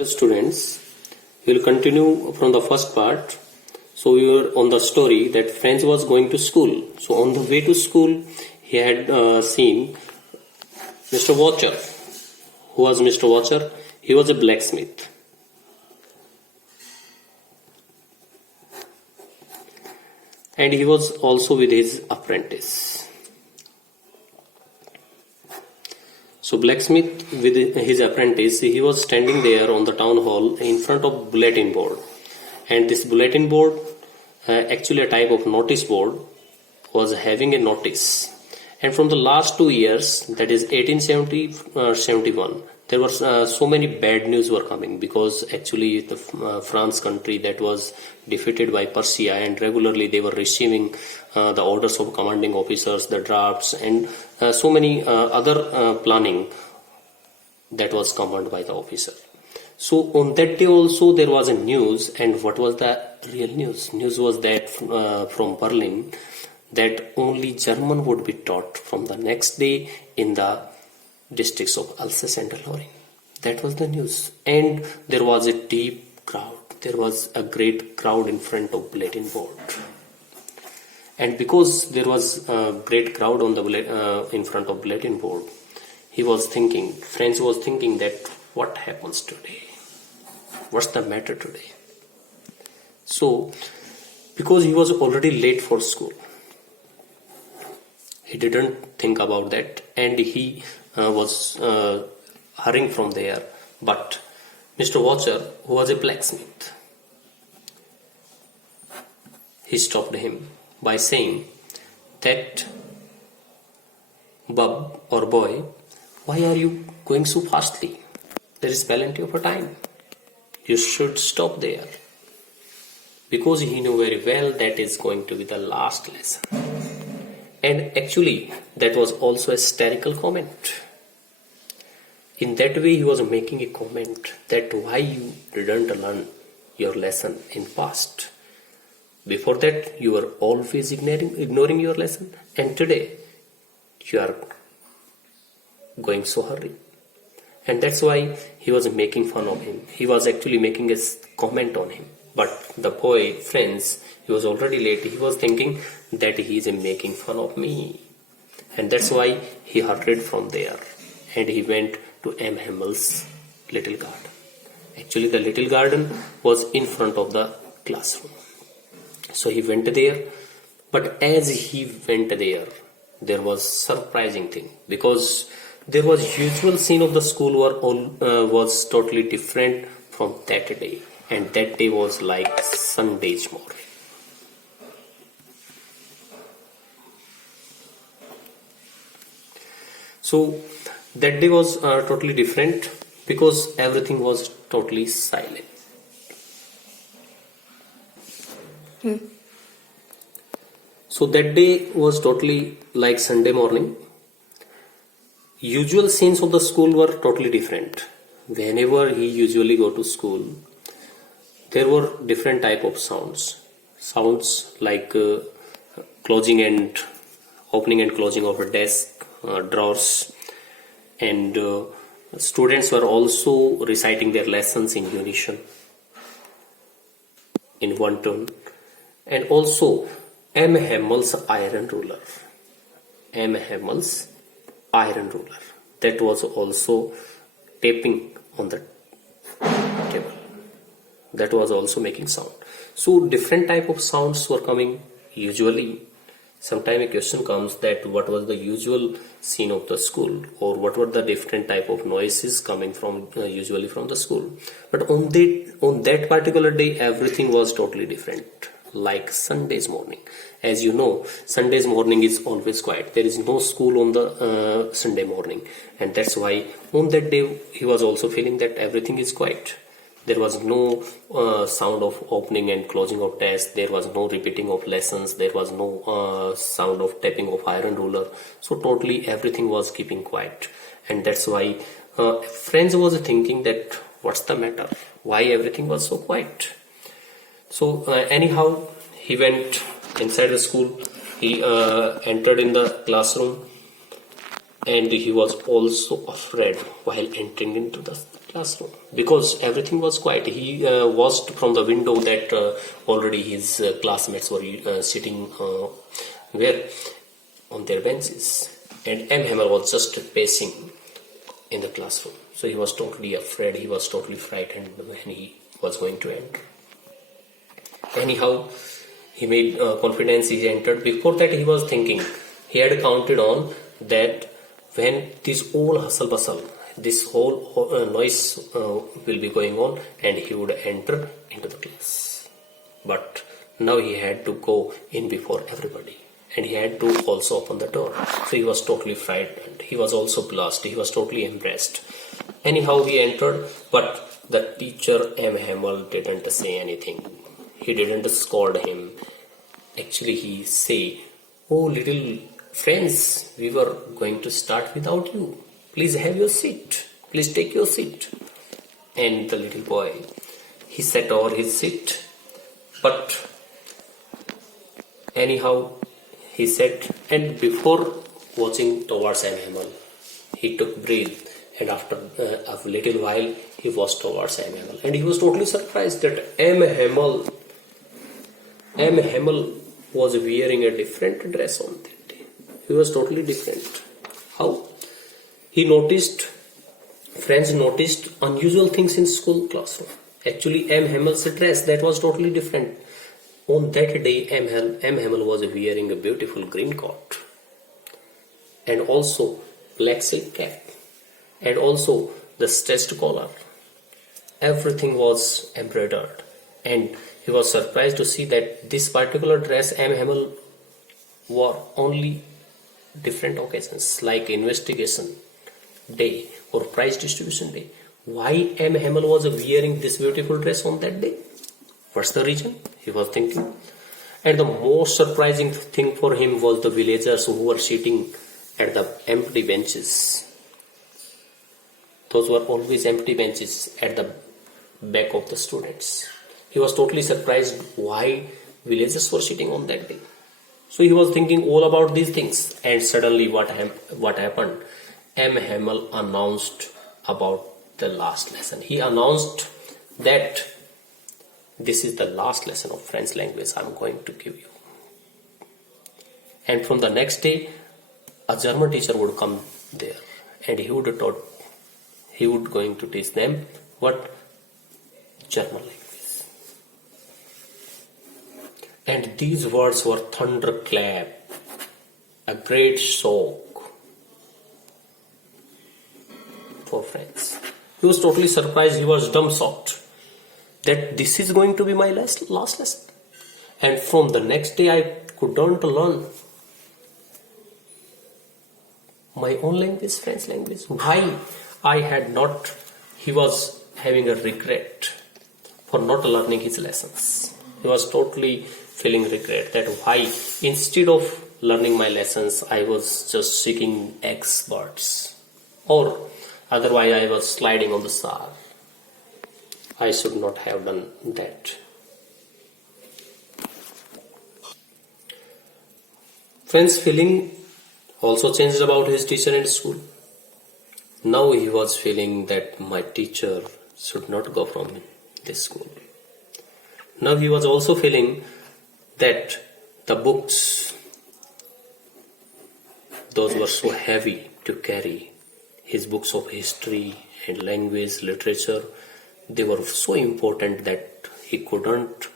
Students, we will continue from the first part. So we were on the story that Franz was going to school. So on the way to school, he had seen Mr. Watcher. Who was Mr. Watcher? He was a blacksmith. And he was also with his apprentice. So blacksmith with his apprentice, he was standing there on the town hall in front of bulletin board. And this bulletin board, actually a type of notice board, was having a notice. And from the last 2 years, that is 1870 71, there was so many bad news were coming, because actually the France country that was defeated by Persia, and regularly they were receiving the orders of commanding officers, the drafts, and so many other planning that was commanded by the officer. So on that day also there was a news. And what was the real news? News was that from Berlin, that only German would be taught from the next day in the districts of Alsace and Lorraine. That was the news. And there was a deep crowd. There was a great crowd in front of bulletin board. And because there was a great crowd on the in front of bulletin board, Franz was thinking that what happens today? What's the matter today? So, because he was already late for school, he didn't think about that, and he was hurrying from there. But Mr. Watcher, who was a blacksmith, he stopped him by saying that, bub or boy, why are you going so fastly? There is plenty of time. You should stop there. Because he knew very well that is going to be the last lesson. And actually, that was also a satirical comment. In that way, he was making a comment that why you didn't learn your lesson in past. Before that, you were always ignoring your lesson, and today you are going so hurry. And that's why he was making fun of him. He was actually making a comment on him. But the boy, Franz, he was already late. He was thinking that he is making fun of me. And that's why he hurried from there. And he went to M. Hammel's little garden. Actually, the little garden was in front of the classroom. So he went there. But as he went there was surprising thing. Because there was usual scene of the school was totally different from that day. And that day was like Sunday's morning. So that day was totally different because everything was totally silent. So that day was totally like Sunday morning. Usual scenes of the school were totally different. Whenever he usually go to school, there were different type of sounds. Sounds like closing and opening and closing of a desk, drawers, and students were also reciting their lessons in unison, in one tone. And also M. Hammel's iron ruler. M. Hammel's iron ruler. That was also tapping on the table. That was also making sound. So different type of sounds were coming. Usually, sometime a question comes that what was the usual scene of the school, or what were the different type of noises coming from usually from the school. But on that particular day, everything was totally different, like Sunday's morning. As you know, Sunday's morning is always quiet. There is no school on the Sunday morning, and that's why on that day he was also feeling that everything is quiet. There was no sound of opening and closing of desks. There was no repeating of lessons. There was no sound of tapping of iron ruler. So totally everything was keeping quiet. And that's why Franz was thinking that what's the matter? Why everything was so quiet? So anyhow, he went inside the school. He entered in the classroom. And he was also afraid while entering into the classroom because everything was quiet. He watched from the window that already his classmates were sitting where on their benches, and M. Hammer was just pacing in the classroom. So he was totally afraid. He was totally frightened when he was going to enter. Anyhow, he made confidence. He entered. Before that, he was thinking. He had counted on that when this whole hustle bustle, this whole noise will be going on, and he would enter into the class. But now he had to go in before everybody, and he had to also open the door. So he was totally frightened. He was also blushed. He was totally embarrassed. Anyhow, he entered, but the teacher M. Hamel didn't say anything. He didn't scold him. Actually, he say, "Oh, little friends, we were going to start without you. Please have your seat. Please take your seat." And the little boy, he sat over his seat. But anyhow, he sat, and before watching towards M. Hamel, he took breath. And after a little while, he was towards M. Hamel. And he was totally surprised that M. Hamel was wearing a different dress on that day. He was totally different. How? He noticed, friends noticed unusual things in school classroom. Actually, M. Hamel's dress, that was totally different. On that day, M. Hamel was wearing a beautiful green coat. And also black silk cap. And also the stretched collar. Everything was embroidered, and he was surprised to see that this particular dress M. Hamel wore only different occasions like investigation day or prize distribution day. Why M. Hamel was wearing this beautiful dress on that day? What's the reason? He was thinking. And the most surprising thing for him was the villagers who were sitting at the empty benches. Those were always empty benches at the back of the students. He was totally surprised why villagers were sitting on that day. So he was thinking all about these things, and suddenly what happened? M. Hamel announced about the last lesson. He announced that this is the last lesson of French language I'm going to give you. And from the next day, a German teacher would come there, and he would going to teach them what? German language. And these words were thunderclap, a great shock for friends. He was totally surprised. He was dumbstruck that this is going to be my last lesson. And from the next day, I couldn't learn my own language, French language. Why? He was having a regret for not learning his lessons. He was totally feeling regret that why instead of learning my lessons, I was just seeking experts, or otherwise I was sliding on the sand. I should not have done that. Friend's feeling also changed about his teacher in school. Now he was feeling that my teacher should not go from this school. Now he was also feeling that the books, those were so heavy to carry. His books of history and language, literature, they were so important that he couldn't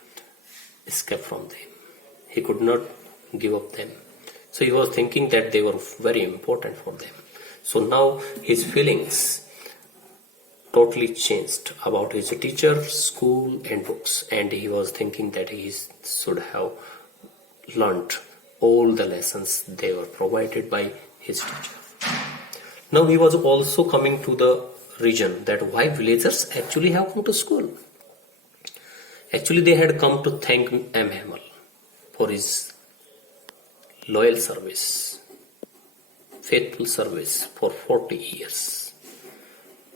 escape from them. He could not give up them. So he was thinking that they were very important for them. So now his feelings totally changed about his teacher, school and books, and he was thinking that he should have learnt all the lessons they were provided by his teacher. Now he was also coming to the reason that why villagers actually have come to school. Actually they had come to thank M. Hamel for his loyal service, faithful service for 40 years.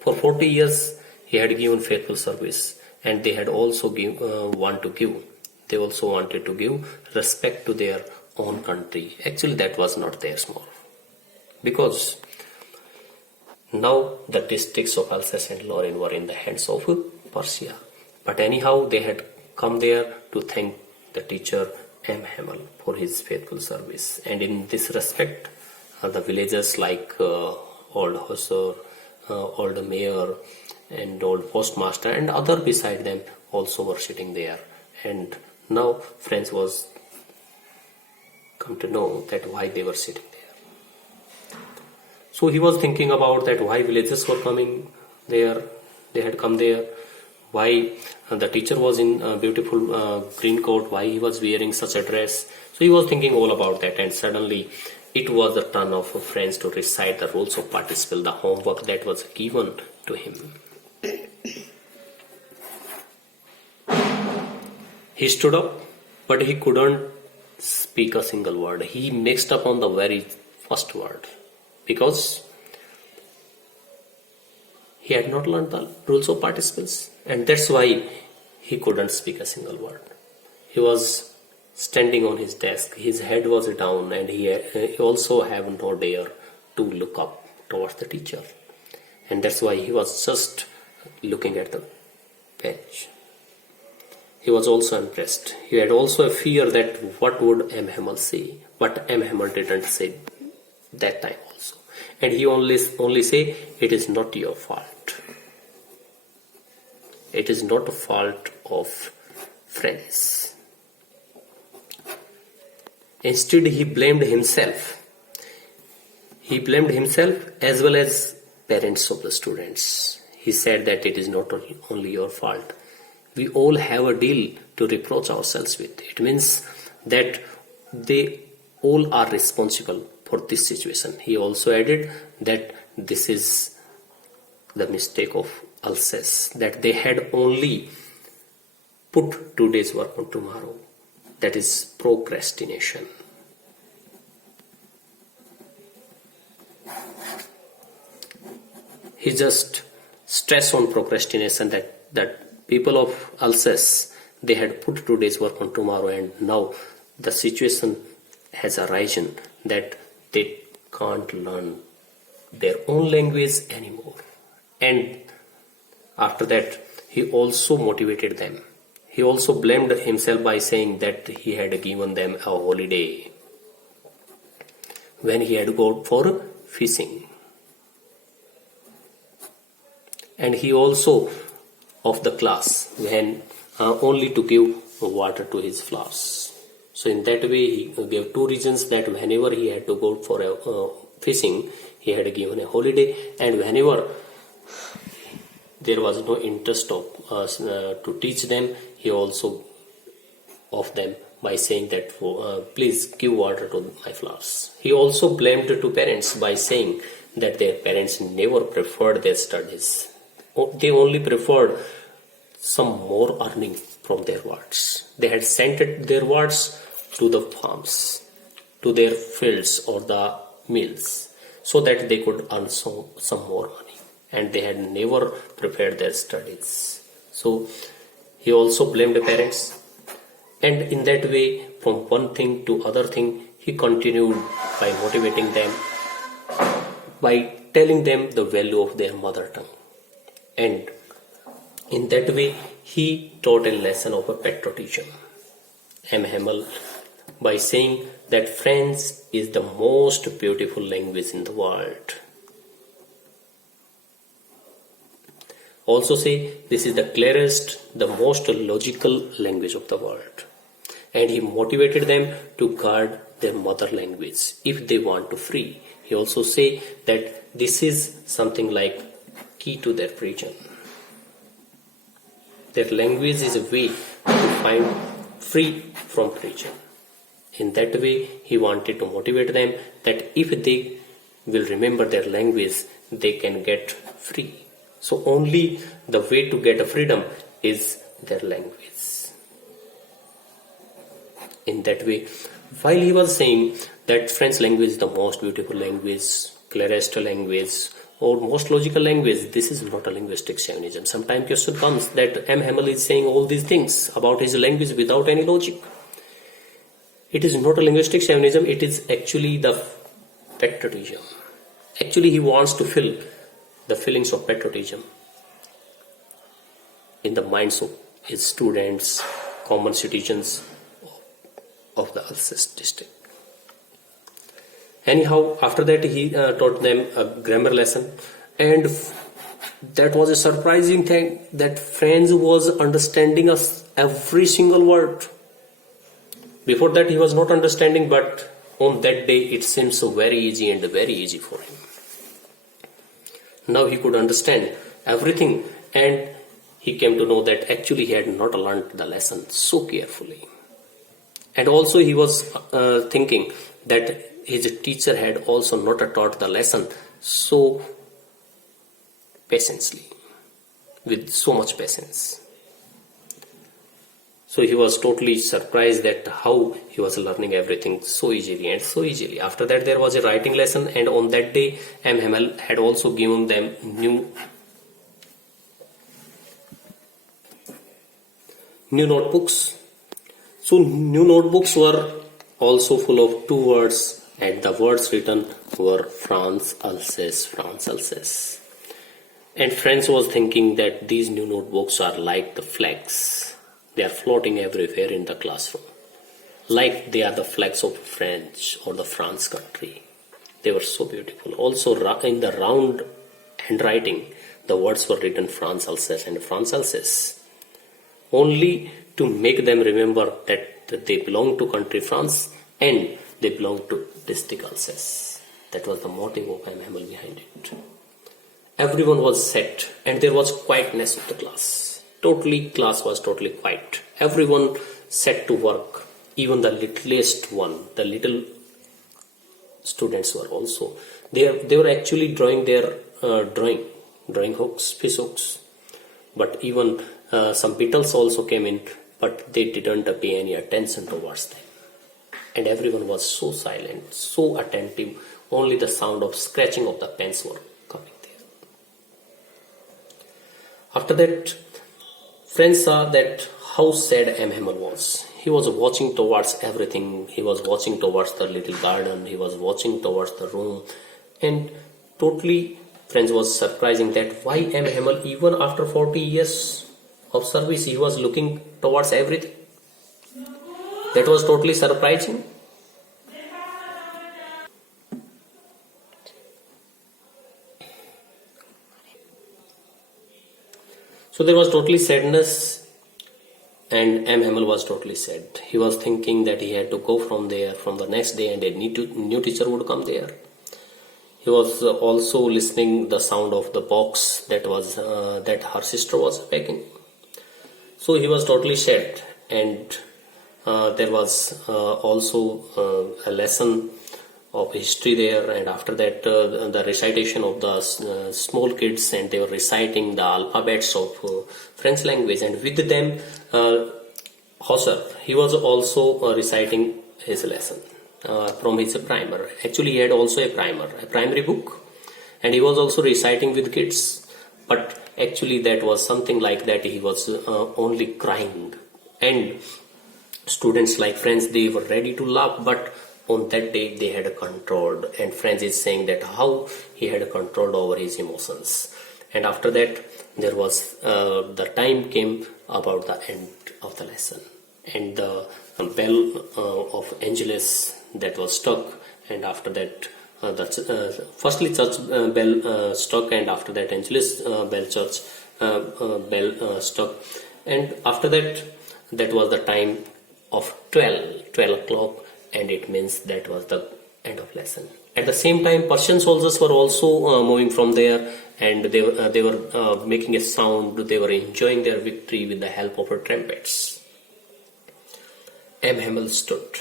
For 40 years he had given faithful service, and they had also they also wanted to give respect to their own country. Actually that was not theirs more, because Now the districts of Alsace and Lorraine were in the hands of Persia. But anyhow, they had come there to thank the teacher M. Hamel for his faithful service. And in this respect, the villagers like old Hussar, old mayor, and old postmaster, and other beside them also were sitting there. And now Franz was come to know that why they were sitting there. So he was thinking about that why villagers were coming there, they had come there, why the teacher was in a beautiful green coat, why he was wearing such a dress. So he was thinking all about that, and suddenly it was the turn of Franz to recite the rules of participle, the homework that was given to him. He stood up, but he couldn't speak a single word. He mixed up on the very first word because he had not learned the rules of participles, and that's why he couldn't speak a single word. He was standing on his desk, his head was down, and he also had no dare to look up towards the teacher, and that's why he was just looking at the bench. He was also impressed. He had also a fear that what would M. Hamel say, but M. Hamel didn't say that time also, and he only say, it is not your fault. It is not a fault of friends. Instead, he blamed himself. He blamed himself as well as parents of the students. He said that it is not only your fault. We all have a deal to reproach ourselves with. It means that they all are responsible for this situation. He also added that this is the mistake of Alsace, that they had only put today's work on tomorrow. That is procrastination. He just stressed on procrastination, that people of Alsace, they had put today's work on tomorrow, and now the situation has arisen that they can't learn their own language anymore. And after that, he also motivated them. He also blamed himself by saying that he had given them a holiday when he had gone for fishing. And he also of the class when only to give water to his flowers. So in that way he gave two reasons, that whenever he had to go for a fishing, he had given a holiday, and whenever there was no interest of to teach them, he also of them by saying that please give water to my flowers. He also blamed to parents by saying that their parents never preferred their studies. They only preferred some more earning from their wards. They had sent their wards to the farms, to their fields or the mills, so that they could earn some more money, and they had never prepared their studies. So he also blamed the parents, and in that way, from one thing to other thing, he continued by motivating them, by telling them the value of their mother tongue. And in that way, he taught a lesson of a patriotism. M. Hamel, by saying that French is the most beautiful language in the world. Also say this is the clearest, the most logical language of the world. And he motivated them to guard their mother language if they want to free. He also say that this is something like key to their prison. Their language is a way to find free from prison. In that way, he wanted to motivate them that if they will remember their language, they can get free. So only the way to get a freedom is their language. In that way, while he was saying that French language is the most beautiful language, clearest language, or most logical language, this is not a linguistic chauvinism. Sometimes question comes that M. Hamel is saying all these things about his language without any logic. It is not a linguistic chauvinism, it is actually the patriotism. Actually, he wants to fill the feelings of patriotism in the minds of his students, common citizens of the Alsace district. Anyhow, after that he taught them a grammar lesson, and that was a surprising thing that Franz was understanding us every single word. Before that he was not understanding, but on that day it seemed so very easy for him. Now he could understand everything, and he came to know that actually he had not learned the lesson so carefully. And also he was thinking that his teacher had also not taught the lesson so patiently, with so much patience. So he was totally surprised that how he was learning everything so easily. After that there was a writing lesson, and on that day M. Hamel had also given them new notebooks. So new notebooks were also full of 2 words, and the words written were France Alsace. And Franz was thinking that these new notebooks are like the flags. They are floating everywhere in the classroom, like they are the flags of French or the France country. They were so beautiful. Also in the round handwriting, the words were written France Alsace and France Alsace, only to make them remember that they belong to country France and they belong to district Alsace. That was the motive of M. Hamel behind it. Everyone was set, and there was quietness of the class. Class was totally quiet. Everyone set to work. Even the littlest one, the little students were also. They were actually drawing their drawing hooks, fish hooks. But even some beetles also came in, but they didn't pay any attention towards them. And everyone was so silent, so attentive. Only the sound of scratching of the pens were coming there. After that, Franz saw that how sad M. Hamel was. He was watching towards everything. He was watching towards the little garden. He was watching towards the room. And totally, Franz was surprising that why M. Hamel, even after 40 years of service, he was looking towards everything. That was totally surprising. So there was totally sadness, and M. Hamel was totally sad. He was thinking that he had to go from there from the next day, and a new teacher would come there. He was also listening the sound of the box that her sister was packing. So he was totally sad, and there was also a lesson of history there, and after that the recitation of the small kids, and they were reciting the alphabets of French language, and with them Hauser, he was also reciting his lesson from his primer. Actually he had also a primary book, and he was also reciting with kids, but actually that was something like that he was only crying, and students like Franz, they were ready to laugh, but on that day they had controlled, and Franz is saying that how he had controlled over his emotions. And after that there was the time came about the end of the lesson, and the bell of Angelus that was struck, and after that firstly church bell struck, and after that Angelus bell struck, and after that was the time of 12 o'clock, and it means that was the end of lesson. At the same time, Persian soldiers were also moving from there, and they were making a sound. They were enjoying their victory with the help of trumpets. M. Hamel stood,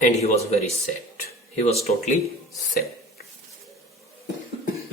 and he was very sad. He was totally sad.